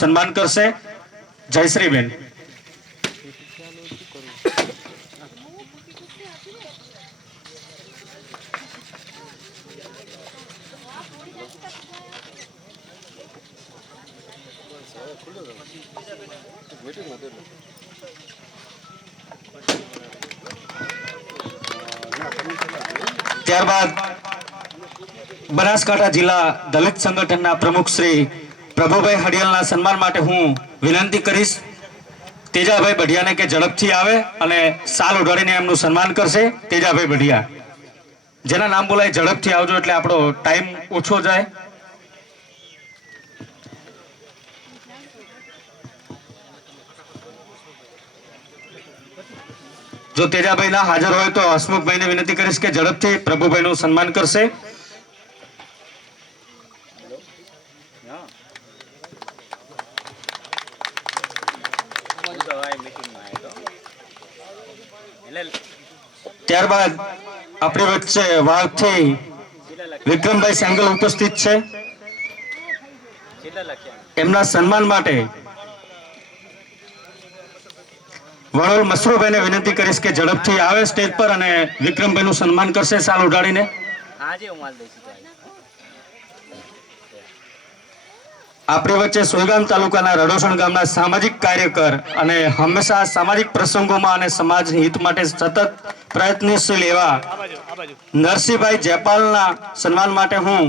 સન્માન કરશે જયશ્રીબેન। ત્યારબાદ બનાસકાંઠા જિલ્લા દલિત સંગઠનના પ્રમુખ શ્રી પ્રભુભાઈ હડિયાલના સન્માન માટે હું વિનંતી કરીશ તેજાભાઈ બઢિયાને કે ઝડપથી આવે અને સાલ ઉડાડીને એમનું સન્માન કરશે તેજાભાઈ બઢિયા। જેના નામ બોલાય ઝડપથી આવજો એટલે આપણો ટાઈમ ઓછો જાય। જો તેજાભાઈ ના હાજર હોય તો હસમુખભાઈને વિનંતી કરીશ કે ઝડપથી પ્રભુભાઈનું સન્માન કરશે। ત્યારબાદ આપણી વચ્ચે વાવથી વિક્રમભાઈ સેંગલ ઉપસ્થિત છે। એમના સન્માન માટે વડોલ મસરૂભાઈને વિનંતી કરીશ કે ઝડપથી આવે સ્ટેજ પર અને વિક્રમભાઈનું સન્માન કરશે સાલ ઉડાડીને। આપણી વચ્ચે સોયગામ તાલુકાના રડોસણ ગામના સામાજિક કાર્યકર અને હંમેશા સામાજિક પ્રસંગોમાં અને સમાજ હિત માટે સતત પ્રયત્નશીલ એવા નરસિંહભાઈ જયપાલના સન્માન માટે હું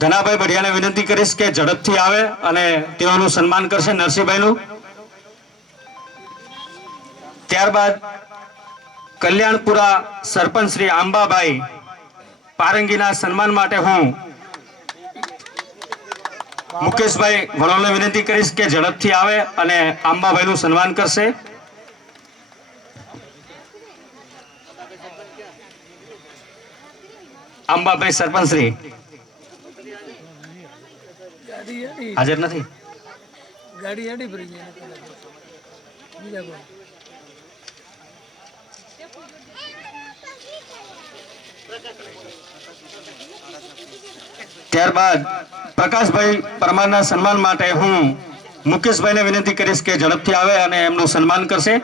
ધનાભાઈ બઢિયાને વિનંતી કરીશ કે ઝડપથી આવે અને તેઓનું સન્માન કરશે નરસિંહભાઈનું। ત્યારબાદ કલ્યાણપુરા સરપંચ શ્રી આંબાભાઈ પારંગીના સન્માન માટે હું મુકેશભાઈ વડોલને વિનંતી કરીશ કે ઝડપથી આવે અને આંબાભાઈનું સન્માન કરશે। આંબાભાઈ સરપંચ શ્રી હાજર નથી। ત્યારબાદ પ્રકાશભાઈ પરમારના સન્માન માટે હું મુકેશભાઈને વિનંતી કરીશ કે ઝડપથી આવે અને એમનું સન્માન કરશે।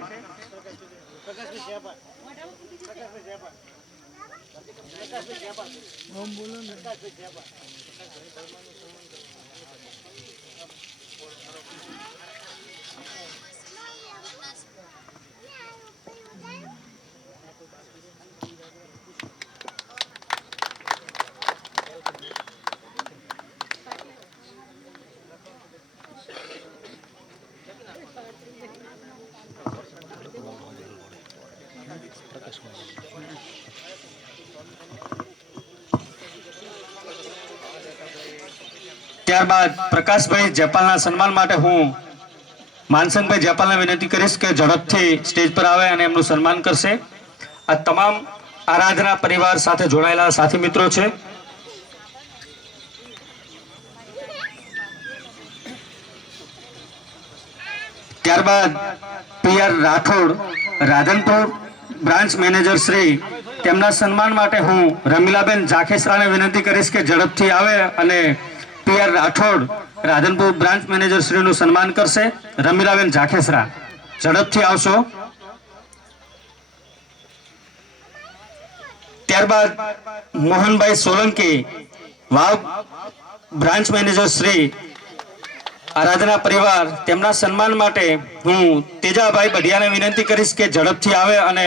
ત્યારબાદ પ્રકાશભાઈ જયપાલના સન્માન માટે હું માનસંગભાઈ જયપાલને વિનંતી કરીશ કે ઝડપથી સ્ટેજ પર આવે અને એમનું સન્માન કરશે। આ તમામ આરાધના પરિવાર સાથે જોડાયેલા સાથી મિત્રો છે। ત્યારબાદ PR Rathod Radhanpur branch manager Shri તેમના સન્માન માટે હું રમીલાબેન જાખેસરાને વિનંતી કરીશ કે ઝડપથી આવે અને PR Rathod Radhanpur branch manager શ્રીનું સન્માન કરશે। રમીલાબેન જાખેસરા ઝડપથી આવશો। ત્યારબાદ મોહનભાઈ સોલંકી વાવ બ્રાન્ચ મેનેજર શ્રી આરાધના પરિવાર તેમના સન્માન માટે હું તેજાભાઈ બઢિયાને વિનંતી કરીશ કે ઝડપથી આવે અને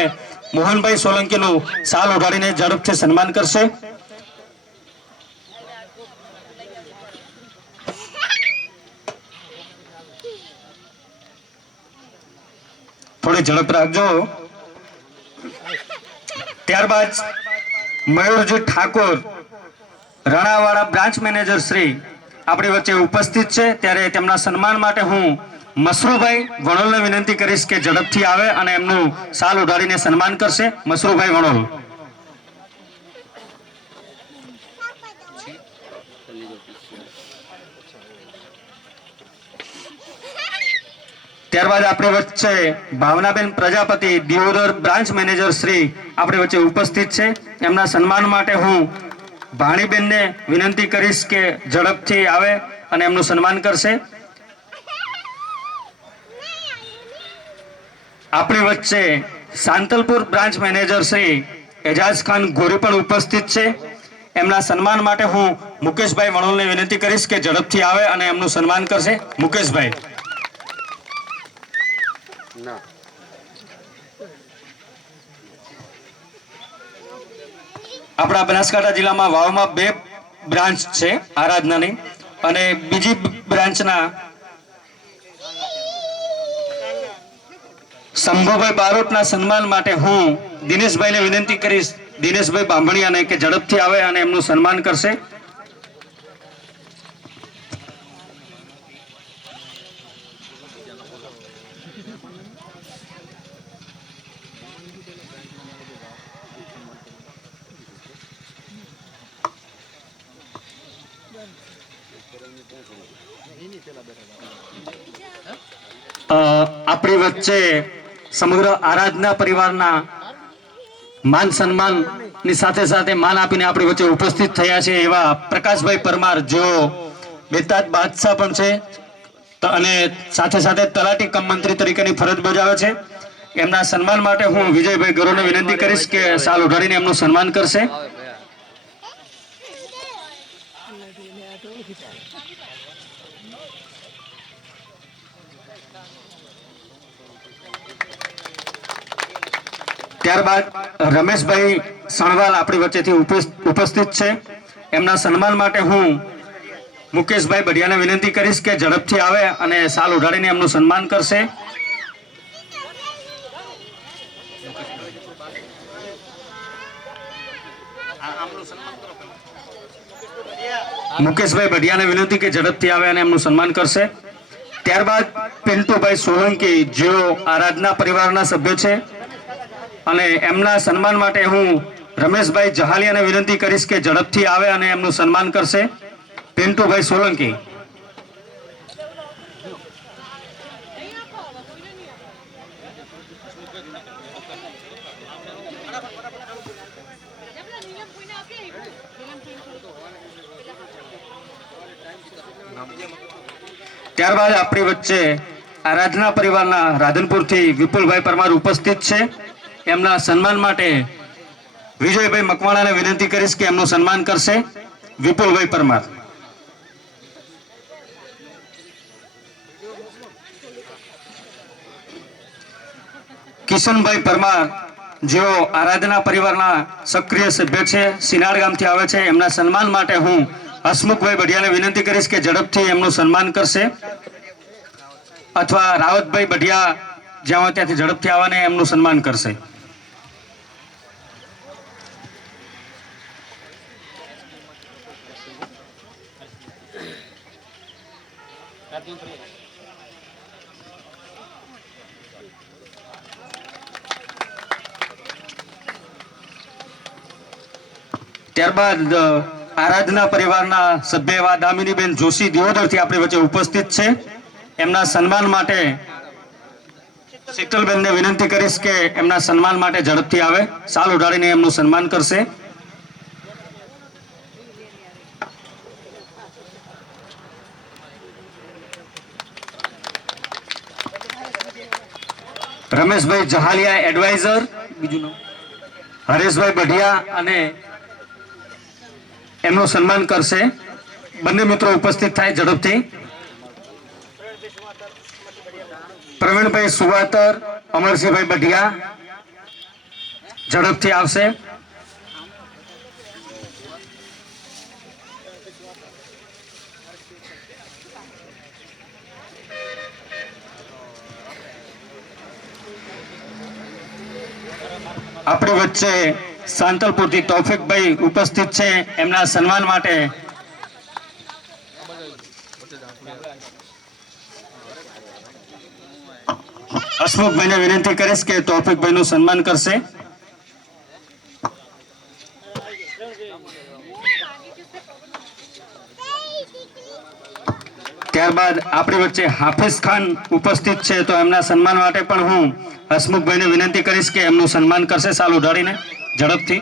મોહનભાઈ સોલંકીનું સાલ ઉડાડીને ઝડપથી સન્માન કરશે। થોડી ઝડપ રાખજો। ત્યારબાદ મયુરજી ઠાકોર રણાવાડા બ્રાન્ચ મેનેજર શ્રી આપણી વચ્ચે ઉપસ્થિત છે ત્યારે તેમના સન્માન માટે હું મસરૂભાઈ વણોલને વિનંતી કરીશ કે ઝડપથી આવે અને એમનું સાલ ઉડાડીને સન્માન કરશે। મસરૂભાઈ વણોલ। ત્યારબાદ આપણી વચ્ચે ભાવનાબેન પ્રજાપતિ દિયોદર બ્રાન્ચ મેનેજર શ્રી આપણી વચ્ચે ઉપસ્થિત છે। એમના સન્માન માટે હું ભાણીબેનને વિનંતી કરીશ કે ઝડપથી આવે અને એમનું સન્માન કરશે। આપણી વચ્ચે સાંતલપુર બ્રાન્ચ મેનેજર શ્રી એજાઝ ખાન ગોરી પણ ઉપસ્થિત છે. એમના સન્માન માટે હું મુકેશભાઈ વણોલને વિનંતી કરીશ કે ઝડપથી આવે અને એમનું સન્માન કરશે. મુકેશભાઈ. આપણા બનાસકાંઠા જિલ્લામાં વાવમાં 2 બ્રાન્ચ છે આરાધનાની, અને બીજી બ્રાન્ચના શંભુભાઈ બારોટના સન્માન માટે હું દિનેશભાઈને વિનંતી કરીશ, દિનેશભાઈ બાંભણિયાને, કે ઝડપથી આવે અને એમનું સન્માન કરશે. આપણી વચ્ચે સમગ્ર આરાધના પરિવારના માન સન્માનની સાથે સાથે માન આપીને આપણી વચ્ચે ઉપસ્થિત થયા છે એવા પ્રકાશભાઈ પરમાર, જેઓ બેતાજ બાદશાહ પણ છે અને સાથે સાથે તલાટી કમ મંત્રી તરીકેની ફરજ બજાવે છે. એમના સન્માન માટે હું વિજયભાઈ ગરોને વિનંતી કરીશ કે શાલ ઉઢાડીને એમનું સન્માન કરશે. ત્યારબાદ રમેશભાઈ સણવાલ આપણી વચ્ચેથી ઉપસ્થિત છે. એમના સન્માન માટે હું મુકેશભાઈ બઢિયાને વિનંતી કરીશ કે ઝડપથી આવે અને શાલ ઉઢાડીને એમનું સન્માન કરશે. મુકેશભાઈ બઢિયાને વિનંતી કે ઝડપથી આવે અને એમનું સન્માન કરશે. ત્યારબાદ પિન્ટુભાઈ સોલંકી, જેઓ આરાધના પરિવારના સભ્ય છે, અને એમના સન્માન માટે હું રમેશભાઈ જહાલિયાને વિનંતી કરીશ કે ઝડપથી આવે અને એમનું સન્માન કરશે. પિન્ટુભાઈ સોલંકી. ત્યારબાદ આપણી વચ્ચે આરાધના પરિવારના રાધનપુરથી વિપુલભાઈ પરમાર ઉપસ્થિત છે. એમના સન્માન માટે વિજયભાઈ મકવાણાને વિનંતી કરીશ કે એમનું સન્માન કરશે. વિપુલભાઈ પરમાર. કિશનભાઈ પરમાર, જેઓ આરાધના પરિવારના સક્રિય સભ્ય છે, સિનાડ ગામથી આવે છે, એમના સન્માન માટે હું હસમુખભાઈ બઢિયાને વિનંતી કરીશ કે ઝડપથી એમનું સન્માન કરશે, અથવા રાવતભાઈ બઢિયા જ્યાં હોય ત્યાંથી ઝડપથી આવવાને એમનું સન્માન કરશે. ત્યારબાદ આરાધના પરિવારના સભ્ય એવા દામિનીબેન જોશી દિયોદરથી આપણી વચ્ચે ઉપસ્થિત છે. એમના સન્માન માટે શીતલબેનને વિનંતી કરીશ કે એમના સન્માન માટે ઝડપથી આવે, શાલ ઉઢાડીને એમનું સન્માન કરશે. રમેશભાઈ જહાલિયા એડવાઇઝર, બીજું નામ હરેશભાઈ બઢિયા, અને એમનું સન્માન કરશે. બંને મિત્રો ઉપસ્થિત થાય ઝડપથી. પ્રવીણભાઈ સુવાતર, અમરસિંહભાઈ બઢિયા ઝડપથી આવશે. આપણી વચ્ચે સાંતલપુરથી તૌફિકભાઈ ઉપસ્થિત છે. એમના સન્માન માટે હસમુખભાઈને વિનંતી કરીશ કે તૌફિકભાઈનું સન્માન કરશે. ત્યારબાદ આપણી વચ્ચે હાફિઝ ખાન ઉપસ્થિત છે, તો એમના સન્માન માટે પણ હું હસમુખભાઈને વિનંતી કરીશ કે એમનું સન્માન કરશે શાલ ઉઢાડીને ઝડપથી.